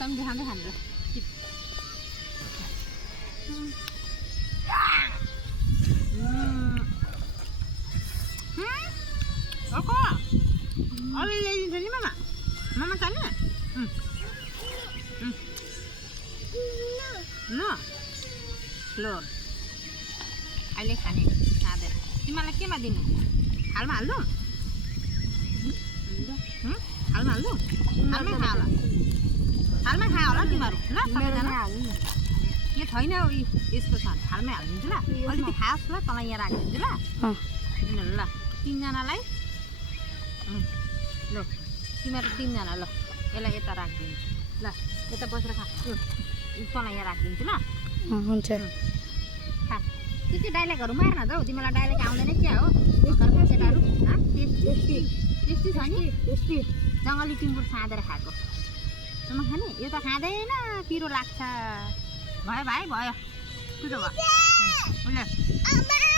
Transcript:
तँ देखाउँदै खानु ल अरे ल्याइदिन्छ नि मामा मामा खाने ल ल अहिले खाने खाँदैन तिमीलाई केमा दिनु हालमा हाल्दो हालमा हाल्दो हालमै खा होला हालमै खा होला तिमीहरू ल सबैजना यो छैन यसको छ हालमै हालिदिन्छु ल अलिकति खास ल तँलाई यहाँ राखिदिन्छु ल ल तिनजनालाई ल तिमीहरू तिनजना ल यसलाई यता राखिदिन्छु ल यता बसेर खा तँलाई यहाँ राखिदिन्छु ल हुन्छ खा के डाइलेगहरू मार न त हौ तिमीलाई डाइलेग आउँदैन क्या हो घरका केटाहरू टेस्टी टेस्टी छ नि टेस्टी जङ्गली टिम्बुर साँधेर खाएको तँमा खाने यो त खाँदैन पिरो लाग्छ भयो भाइ भयो पिरो भयो